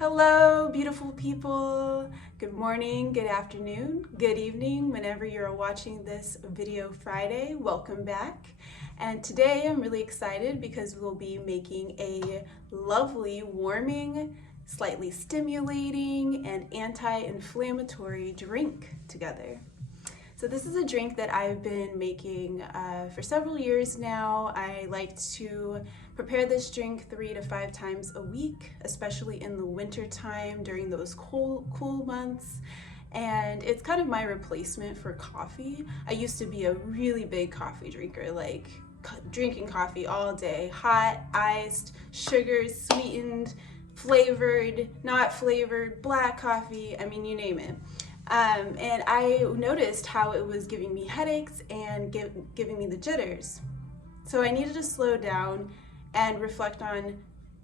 Hello, beautiful people. Good morning, good afternoon, good evening, whenever you're watching this video Friday. Welcome back. And today I'm really excited because we'll be making a lovely, warming, slightly stimulating, and anti-inflammatory drink together. So this is a drink that I've been making for several years now. I like to prepare this drink 3 to 5 times a week, especially in the winter time during those cool months. And it's kind of my replacement for coffee. I used to be a really big coffee drinker, like drinking coffee all day, hot, iced, sugars, sweetened, flavored, not flavored, black coffee, I mean, you name it. And I noticed how it was giving me headaches and giving me the jitters. So I needed to slow down and reflect on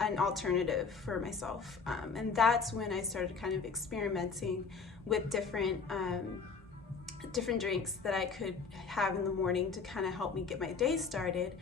an alternative for myself. And that's when I started kind of experimenting with different drinks that I could have in the morning to kind of help me get my day started.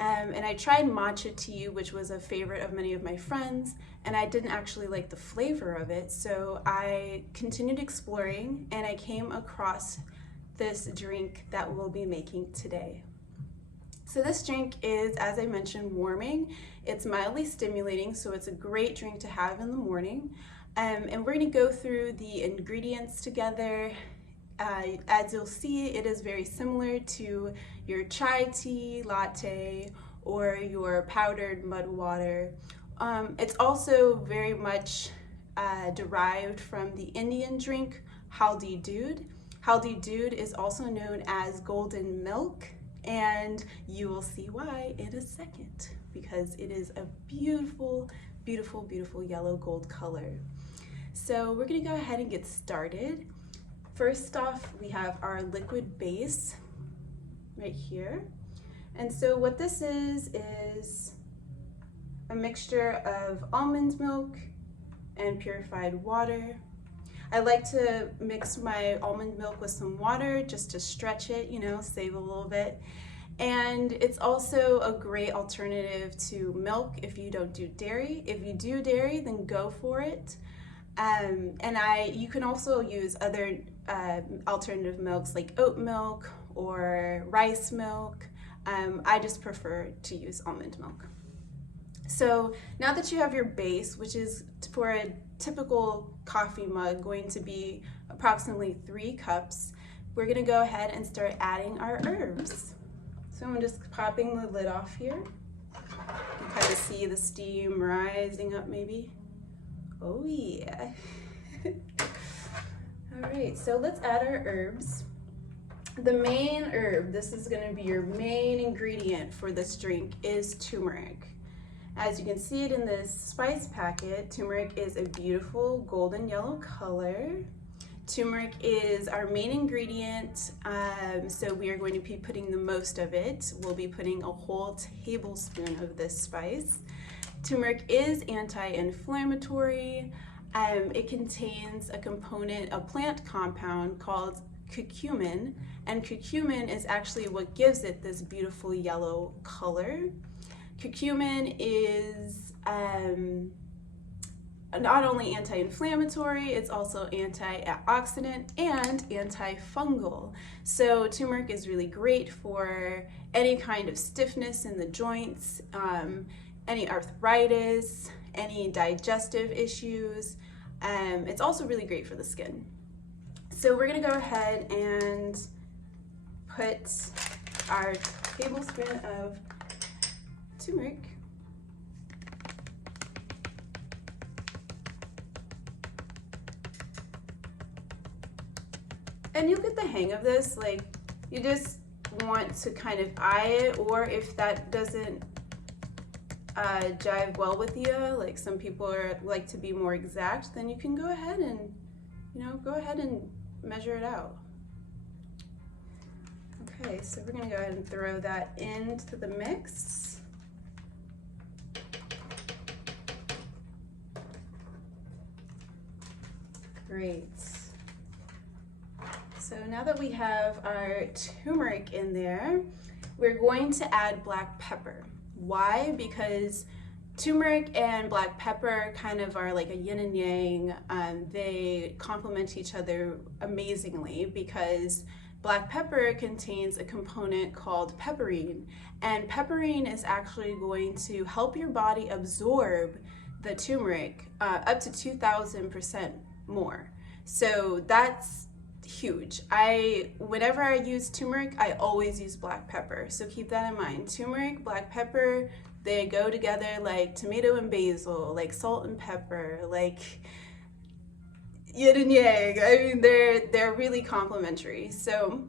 And I tried matcha tea, which was a favorite of many of my friends, and I didn't actually like the flavor of it, so I continued exploring and I came across this drink that we'll be making today. So this drink is, as I mentioned, warming. It's mildly stimulating, so it's a great drink to have in the morning. And we're going to go through the ingredients together. As you'll see, it is very similar to your chai tea, latte, or your powdered mud water. It's also very much derived from the Indian drink Haldi Doodh. Haldi Doodh is also known as golden milk, and you will see why in a second, because it is a beautiful, beautiful, beautiful yellow gold color. So we're gonna go ahead and get started. First off, we have our liquid base right here. And so what this is a mixture of almond milk and purified water. I like to mix my almond milk with some water just to stretch it, save a little bit. And it's also a great alternative to milk if you don't do dairy. If you do dairy, then go for it. You can also use other alternative milks like oat milk or rice milk. I just prefer to use almond milk. So now that you have your base, which is for a typical coffee mug going to be approximately 3 cups, we're gonna go ahead and start adding our herbs. So I'm just popping the lid off here. You can kind of see the steam rising up maybe. Oh yeah. All right, so let's add our herbs. The main herb, this is gonna be your main ingredient for this drink, is turmeric. As you can see it in this spice packet, turmeric is a beautiful golden yellow color. Turmeric is our main ingredient, so we are going to be putting the most of it. We'll be putting a whole tablespoon of this spice. Turmeric is anti-inflammatory. It contains a plant compound called curcumin, and curcumin is actually what gives it this beautiful yellow color. Curcumin is not only anti-inflammatory, it's also antioxidant and antifungal. So turmeric is really great for any kind of stiffness in the joints, any arthritis, any digestive issues. It's also really great for the skin. So we're gonna go ahead and put our tablespoon of turmeric. And you'll get the hang of this, like you just want to kind of eye it, or if that doesn't jive well with you, like some people like to be more exact, then you can go ahead and measure it out. Okay, so we're gonna go ahead and throw that into the mix. Great. So now that we have our turmeric in there, we're going to add black pepper. Why? Because Turmeric and black pepper kind of are like a yin and yang. They complement each other amazingly because black pepper contains a component called pepperine, and pepperine is actually going to help your body absorb the turmeric up to 2,000% more. So that's huge. Whenever I use turmeric, I always use black pepper. So keep that in mind. Turmeric, black pepper, they go together like tomato and basil, like salt and pepper, like yin and yang. I mean, they're really complementary. So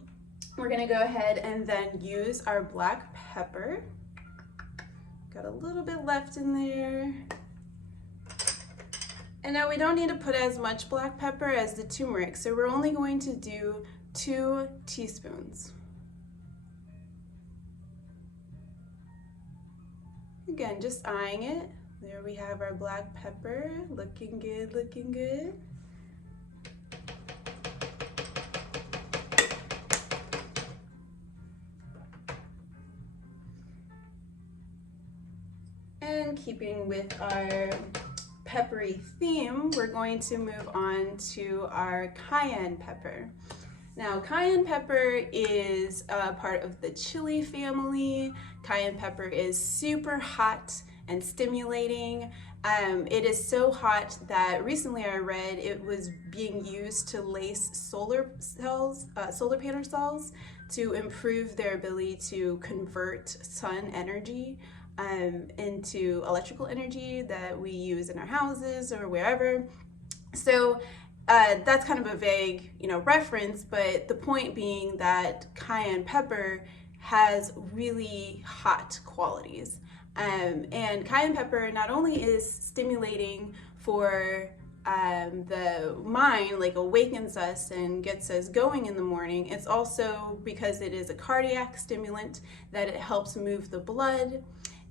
we're gonna go ahead and then use our black pepper. Got a little bit left in there. And now we don't need to put as much black pepper as the turmeric, so we're only going to do 2 teaspoons. Again, just eyeing it. There we have our black pepper, looking good, looking good. And keeping with our peppery theme, we're going to move on to our cayenne pepper. Now, cayenne pepper is a part of the chili family. Cayenne pepper is super hot and stimulating. It is so hot that recently I read it was being used to lace solar panel cells to improve their ability to convert sun energy into electrical energy that we use in our houses or wherever. So that's kind of a vague, reference, but the point being that cayenne pepper has really hot qualities. And cayenne pepper not only is stimulating for the mind, like awakens us and gets us going in the morning, it's also because it is a cardiac stimulant that it helps move the blood.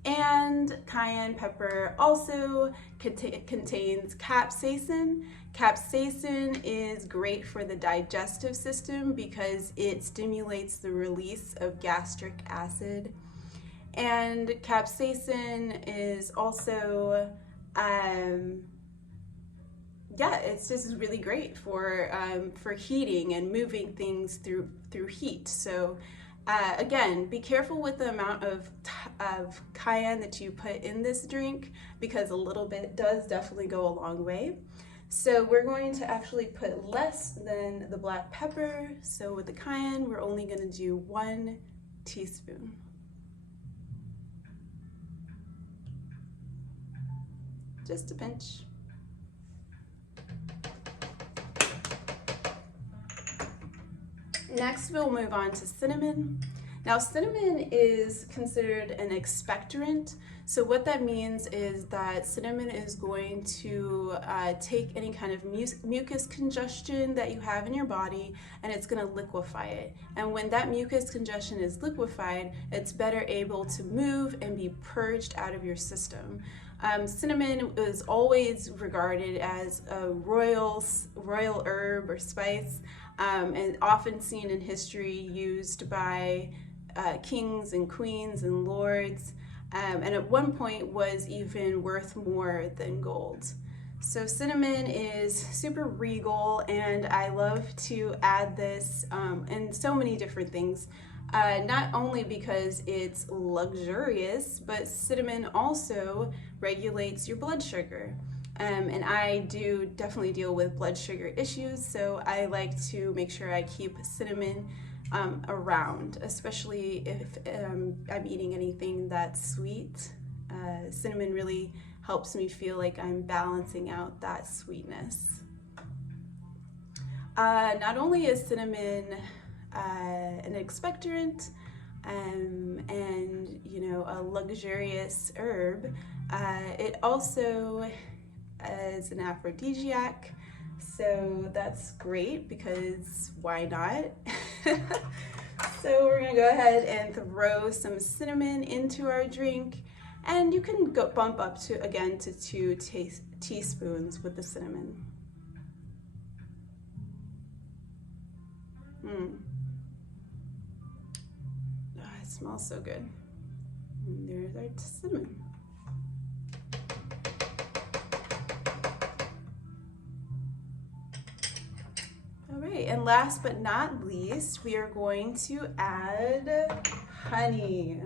And cayenne pepper also contains capsaicin. Capsaicin is great for the digestive system because it stimulates the release of gastric acid. And capsaicin is also, it's just really great for heating and moving things through heat. So again, be careful with the amount of cayenne that you put in this drink because a little bit does definitely go a long way. So we're going to actually put less than the black pepper. So with the cayenne, we're only going to do 1 teaspoon. Just a pinch. Next, we'll move on to cinnamon. Now, cinnamon is considered an expectorant. So what that means is that cinnamon is going to take any kind of mucus congestion that you have in your body, and it's going to liquefy it. And when that mucus congestion is liquefied, it's better able to move and be purged out of your system. Cinnamon is always regarded as a royal herb or spice, and often seen in history used by kings and queens and lords, and at one point was even worth more than gold. So cinnamon is super regal, and I love to add this in so many different things. Not only because it's luxurious, but cinnamon also regulates your blood sugar. And I do definitely deal with blood sugar issues, so I like to make sure I keep cinnamon around, especially if I'm eating anything that's sweet. Cinnamon really helps me feel like I'm balancing out that sweetness. Not only is cinnamon an expectorant and a luxurious herb, it also is an aphrodisiac, so that's great because why not? So we're gonna go ahead and throw some cinnamon into our drink, and you can go bump up to 2 teaspoons with the cinnamon. Oh, it smells so good. And there's our cinnamon. and last but not least, we are going to add honey.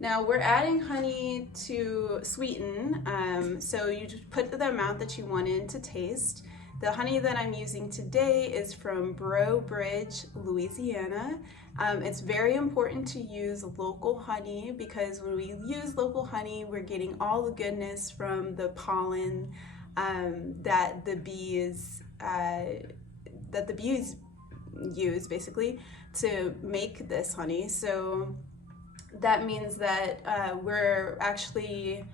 Now we're adding honey to sweeten, so you just put the amount that you want in to taste. The honey that I'm using today is from Breaux Bridge, Louisiana. It's very important to use local honey because when we use local honey, we're getting all the goodness from the pollen that the bees use basically to make this honey. So that means that we're actually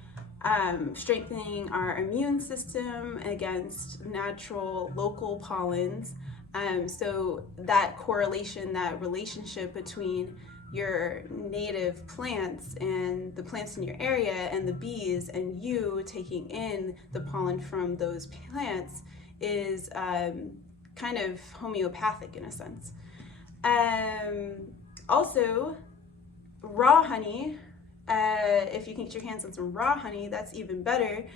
strengthening our immune system against natural local pollens. So that correlation, that relationship between your native plants and the plants in your area and the bees and you taking in the pollen from those plants is kind of homeopathic in a sense. Also, raw honey, if you can get your hands on some raw honey, that's even better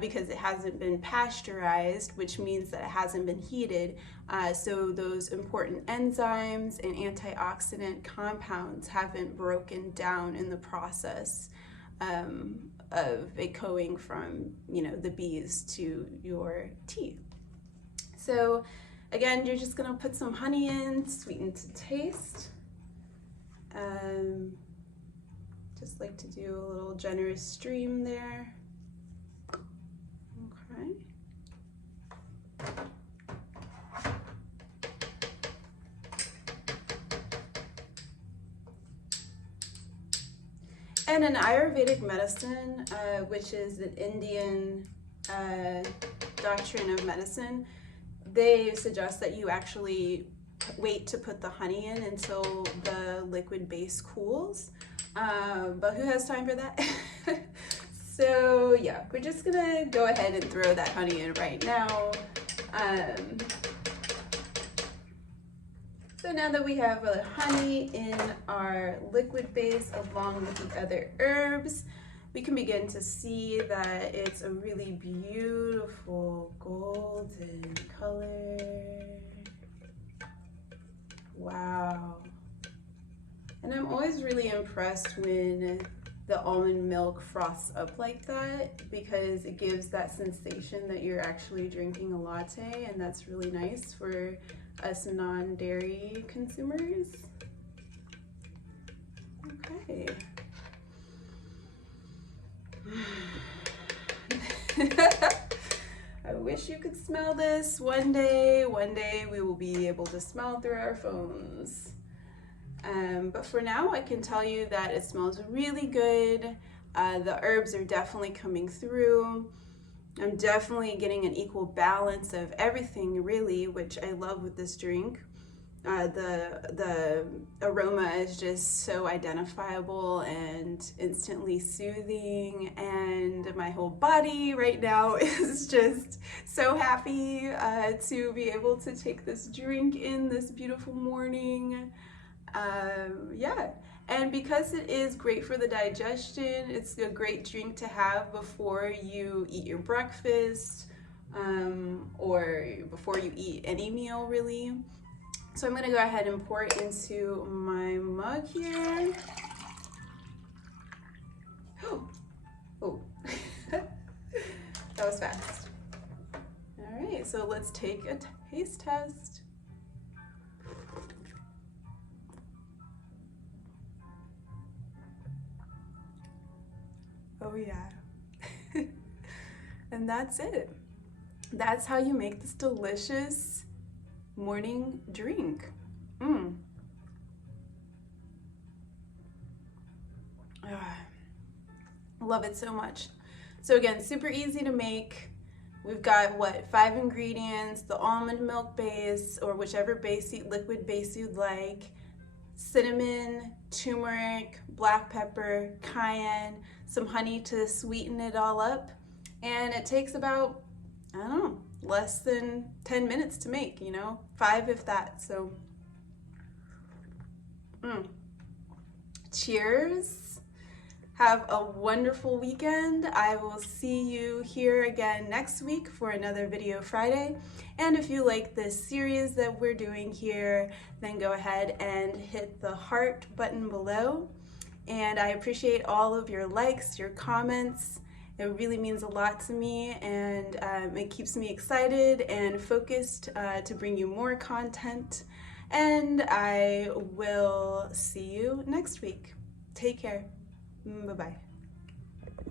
because it hasn't been pasteurized, which means that it hasn't been heated. So those important enzymes and antioxidant compounds haven't broken down in the process of it going from, the bees to your tea. So again, you're just gonna put some honey in, sweeten to taste. Just like to do a little generous stream there. Okay. And in Ayurvedic medicine, which is an Indian doctrine of medicine, they suggest that you actually wait to put the honey in until the liquid base cools. But who has time for that? So yeah, we're just gonna go ahead and throw that honey in right now. So now that we have the honey in our liquid base along with the other herbs, we can begin to see that it's a really beautiful golden color. Wow. And I'm always really impressed when the almond milk froths up like that because it gives that sensation that you're actually drinking a latte, and that's really nice for us non-dairy consumers. Okay. I wish you could smell this one day. One day we will be able to smell through our phones. But for now, I can tell you that it smells really good. The herbs are definitely coming through. I'm definitely getting an equal balance of everything, really, which I love with this drink. The aroma is just so identifiable and instantly soothing, and my whole body right now is just so happy to be able to take this drink in this beautiful morning. Yeah, and because it is great for the digestion, it's a great drink to have before you eat your breakfast or before you eat any meal, really. So I'm going to go ahead and pour it into my mug here. Oh, that was fast. All right, so let's take a taste test. Oh yeah. And that's it. That's how you make this delicious morning drink. Love it so much. So again, super easy to make. We've got 5 ingredients: the almond milk base, or whichever liquid base you'd like, cinnamon, turmeric, black pepper, cayenne, some honey to sweeten it all up, and it takes about, I don't know, less than 10 minutes to make, 5 if that. So cheers. Have a wonderful weekend. I will see you here again next week for another Video Friday. And if you like this series that we're doing here, then go ahead and hit the heart button below. And I appreciate all of your likes, your comments. It really means a lot to me, and it keeps me excited and focused to bring you more content. And I will see you next week. Take care. Bye-bye.